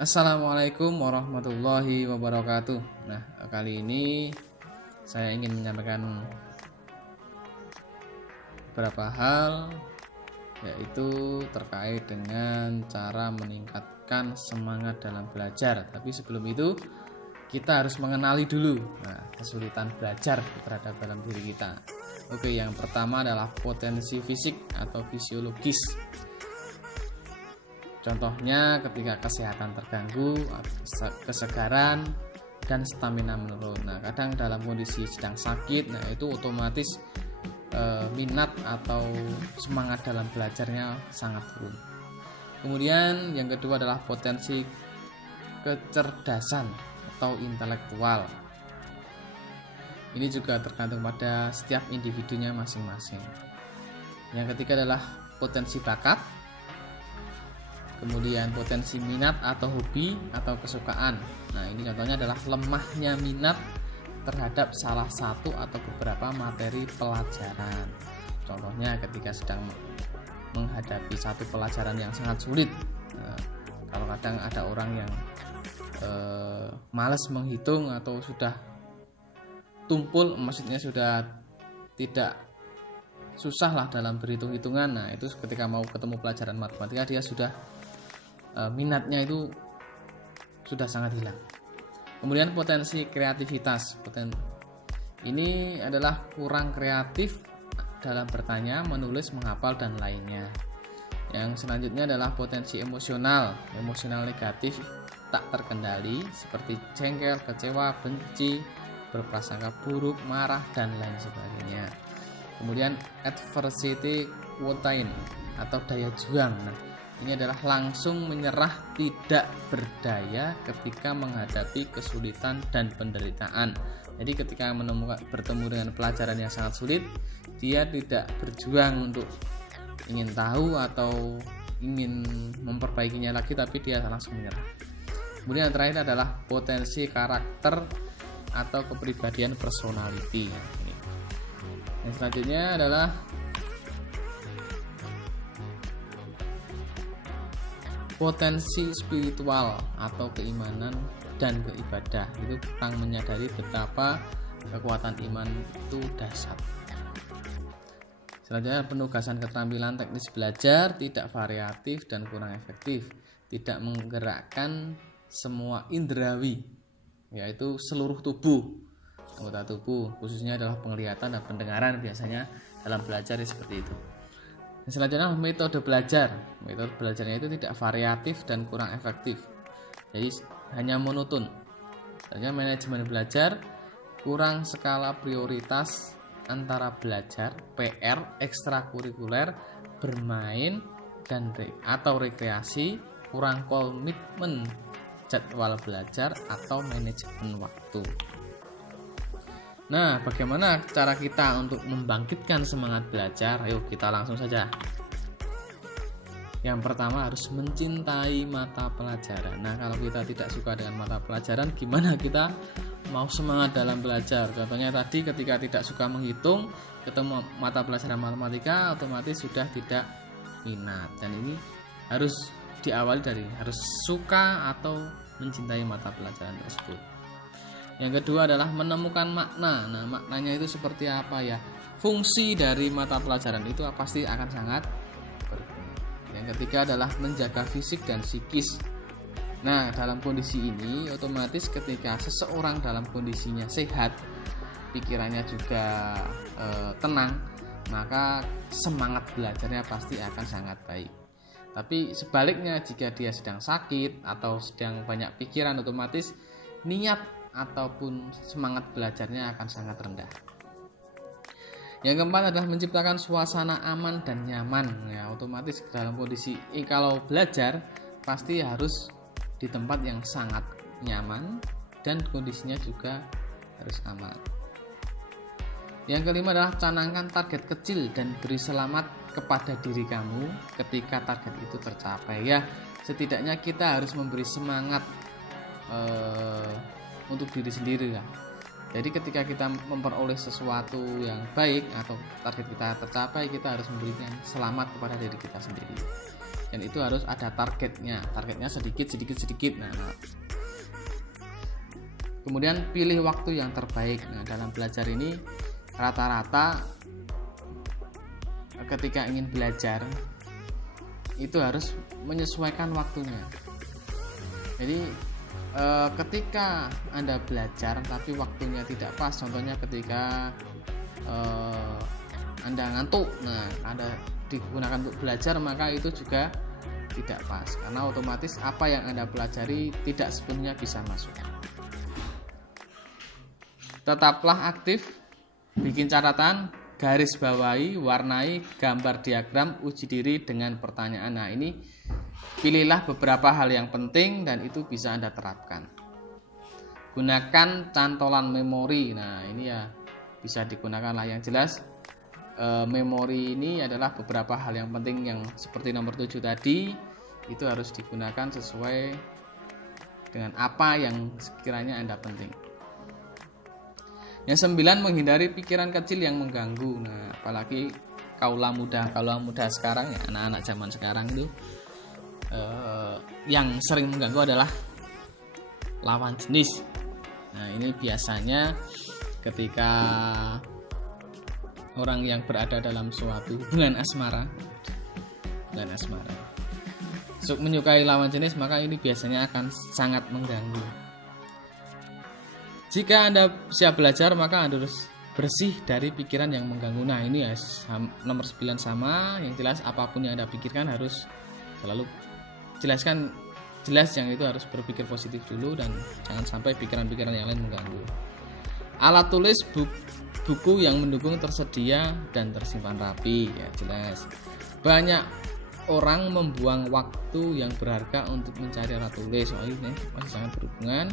Assalamualaikum warahmatullahi wabarakatuh. Nah, kali ini saya ingin menyampaikan beberapa hal, yaitu terkait dengan cara meningkatkan semangat dalam belajar. Tapi sebelum itu, kita harus mengenali dulu kesulitan belajar terhadap dalam diri kita. Oke, yang pertama adalah potensi fisik atau fisiologis. Contohnya ketika kesehatan terganggu, kesegaran dan stamina menurun. Nah, kadang dalam kondisi sedang sakit, itu otomatis minat atau semangat dalam belajarnya sangat turun. Kemudian yang kedua adalah potensi kecerdasan atau intelektual. Ini juga tergantung pada setiap individunya masing-masing. Yang ketiga adalah potensi bakat. Kemudian potensi minat atau hobi atau kesukaan. Nah, ini contohnya adalah lemahnya minat terhadap salah satu atau beberapa materi pelajaran. Contohnya ketika sedang menghadapi satu pelajaran yang sangat sulit. Nah, kalau kadang ada orang yang malas menghitung atau sudah tumpul, maksudnya sudah tidak susah lah dalam berhitung-hitungan. Nah, itu ketika mau ketemu pelajaran matematika dia sudah minatnya itu sudah sangat hilang. Kemudian potensi kreativitas. Ini adalah kurang kreatif dalam bertanya, menulis, menghafal dan lainnya. Yang selanjutnya adalah potensi emosional negatif tak terkendali seperti jengkel, kecewa, benci, berprasangka buruk, marah dan lain sebagainya. Kemudian adversity quotient atau daya juang. Ini adalah langsung menyerah, tidak berdaya ketika menghadapi kesulitan dan penderitaan. Jadi ketika bertemu dengan pelajaran yang sangat sulit, dia tidak berjuang untuk ingin tahu atau ingin memperbaikinya lagi, tapi dia langsung menyerah. Kemudian yang terakhir adalah potensi karakter atau kepribadian personality. Yang selanjutnya adalah potensi spiritual atau keimanan dan beribadah. Itu kurang menyadari betapa kekuatan iman itu dahsyat. Selanjutnya penugasan keterampilan teknis belajar tidak variatif dan kurang efektif, tidak menggerakkan semua indrawi, yaitu seluruh tubuh, anggota tubuh, khususnya adalah penglihatan dan pendengaran biasanya dalam belajar seperti itu. Selanjutnya metode belajar. Metode belajarnya itu tidak variatif dan kurang efektif. Jadi hanya monoton. Selanjutnya manajemen belajar, kurang skala prioritas antara belajar, PR, ekstrakurikuler, bermain dan atau rekreasi, kurang komitmen jadwal belajar atau manajemen waktu. Nah, bagaimana cara kita untuk membangkitkan semangat belajar? Ayo kita langsung saja. Yang pertama harus mencintai mata pelajaran. Nah, kalau kita tidak suka dengan mata pelajaran, gimana kita mau semangat dalam belajar? Contohnya tadi ketika tidak suka menghitung, ketemu mata pelajaran matematika, otomatis sudah tidak minat. Dan ini harus diawali dari harus suka atau mencintai mata pelajaran tersebut. Yang kedua adalah menemukan makna. Nah, maknanya itu seperti apa ya? Fungsi dari mata pelajaran itu pasti akan sangat berguna. Yang ketiga adalah menjaga fisik dan psikis. Nah, dalam kondisi ini otomatis ketika seseorang dalam kondisinya sehat, pikirannya juga tenang, maka semangat belajarnya pasti akan sangat baik. Tapi sebaliknya jika dia sedang sakit atau sedang banyak pikiran, otomatis niat ataupun semangat belajarnya akan sangat rendah. Yang keempat adalah menciptakan suasana aman dan nyaman. Ya, otomatis dalam kondisi kalau belajar pasti harus di tempat yang sangat nyaman dan kondisinya juga harus aman. Yang kelima adalah canangkan target kecil dan beri selamat kepada diri kamu ketika target itu tercapai. Ya, setidaknya kita harus memberi semangat untuk diri sendiri lah. Jadi ketika kita memperoleh sesuatu yang baik atau target kita tercapai, kita harus memberikan selamat kepada diri kita sendiri. dan itu harus ada targetnya sedikit. Nah, kemudian pilih waktu yang terbaik. Nah, dalam belajar ini rata-rata ketika ingin belajar itu harus menyesuaikan waktunya. Jadi ketika Anda belajar tapi waktunya tidak pas, contohnya ketika Anda ngantuk, nah Anda digunakan untuk belajar, maka itu juga tidak pas, karena otomatis apa yang Anda pelajari tidak sepenuhnya bisa masuk. Tetaplah aktif, bikin catatan, garis bawahi, warnai, gambar diagram, uji diri dengan pertanyaan. Nah, ini pilihlah beberapa hal yang penting dan itu bisa Anda terapkan. Gunakan cantolan memori. Nah, ini ya bisa digunakan lah. Yang jelas memori ini adalah beberapa hal yang penting yang seperti nomor 7 tadi, itu harus digunakan sesuai dengan apa yang sekiranya Anda penting. Yang 9, menghindari pikiran kecil yang mengganggu. Nah, apalagi kaula muda sekarang ya, anak-anak zaman sekarang itu yang sering mengganggu adalah lawan jenis. Nah, ini biasanya ketika orang yang berada dalam suatu hubungan asmara menyukai lawan jenis, maka ini biasanya akan sangat mengganggu. Jika Anda siap belajar, maka Anda harus bersih dari pikiran yang mengganggu. Nah, ini ya nomor 9 sama. Yang jelas apapun yang Anda pikirkan harus selalu jelas yang itu harus berpikir positif dulu dan jangan sampai pikiran-pikiran yang lain mengganggu. Alat tulis, buku yang mendukung tersedia dan tersimpan rapi, ya jelas. Banyak orang membuang waktu yang berharga untuk mencari alat tulis. Oh, ini masih sangat berhubungan.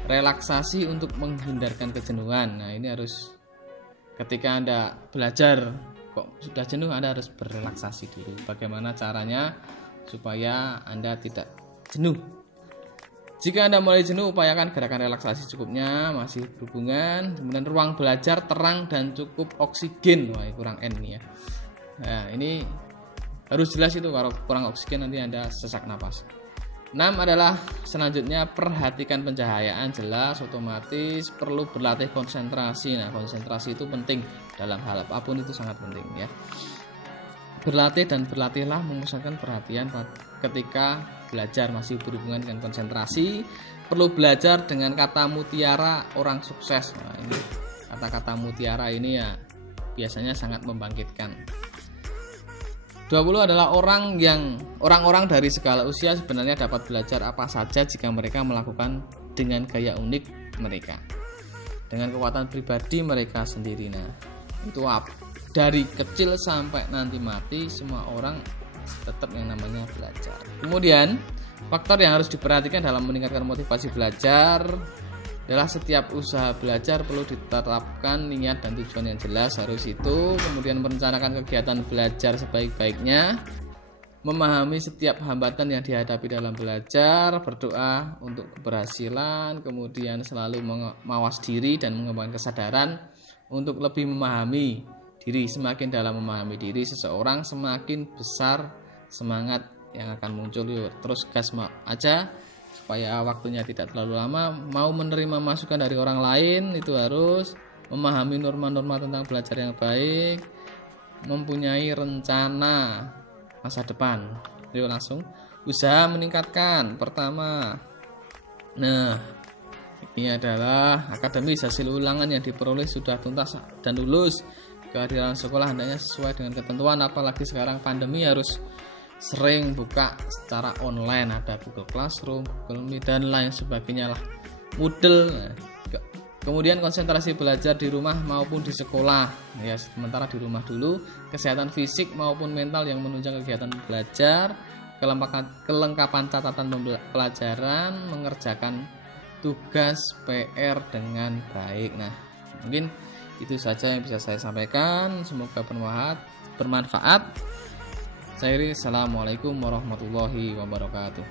Relaksasi untuk menghindarkan kejenuhan. Nah, ini harus ketika Anda belajar kok sudah jenuh, Anda harus berrelaksasi dulu. Bagaimana caranya supaya Anda tidak jenuh? Jika Anda mulai jenuh, upayakan gerakan relaksasi cukupnya, masih berhubungan. Kemudian ruang belajar terang dan cukup oksigen. Wah, kurang N nih ya. Nah, ini harus jelas itu, kalau kurang oksigen nanti Anda sesak napas. 6 adalah selanjutnya perhatikan pencahayaan, jelas otomatis perlu berlatih konsentrasi. Nah, konsentrasi itu penting dalam hal apapun, itu sangat penting ya. Berlatih dan berlatihlah memusatkan perhatian ketika belajar, masih berhubungan dengan konsentrasi. Perlu belajar dengan kata mutiara orang sukses. Nah, ini kata-kata mutiara ini ya biasanya sangat membangkitkan. 20 adalah orang-orang dari segala usia sebenarnya dapat belajar apa saja jika mereka melakukan dengan gaya unik mereka, dengan kekuatan pribadi mereka sendiri. Nah, itu dari kecil sampai nanti mati, semua orang tetap yang namanya belajar. Kemudian faktor yang harus diperhatikan dalam meningkatkan motivasi belajar adalah setiap usaha belajar perlu ditetapkan niat dan tujuan yang jelas, harus itu. Kemudian merencanakan kegiatan belajar sebaik-baiknya, memahami setiap hambatan yang dihadapi dalam belajar, berdoa untuk keberhasilan, kemudian selalu mawas diri dan mengembangkan kesadaran untuk lebih memahami diri. Semakin dalam memahami diri seseorang, semakin besar semangat yang akan muncul. Yuk, terus gas aja supaya waktunya tidak terlalu lama. Mau menerima masukan dari orang lain, itu harus memahami norma-norma tentang belajar yang baik, mempunyai rencana masa depan. Yuk, langsung usaha meningkatkan. Pertama, nah ini adalah akademis, hasil ulangan yang diperoleh sudah tuntas dan lulus. Kehadiran sekolah hendaknya sesuai dengan ketentuan, apalagi sekarang pandemi harus sering buka secara online, ada Google Classroom, Google Meet dan lain sebagainya lah, Moodle. Kemudian konsentrasi belajar di rumah maupun di sekolah, ya sementara di rumah dulu. Kesehatan fisik maupun mental yang menunjang kegiatan belajar, kelengkapan catatan pelajaran, mengerjakan tugas PR dengan baik. Nah, mungkin itu saja yang bisa saya sampaikan, semoga bermanfaat. Saya Iri, assalamualaikum warahmatullahi wabarakatuh.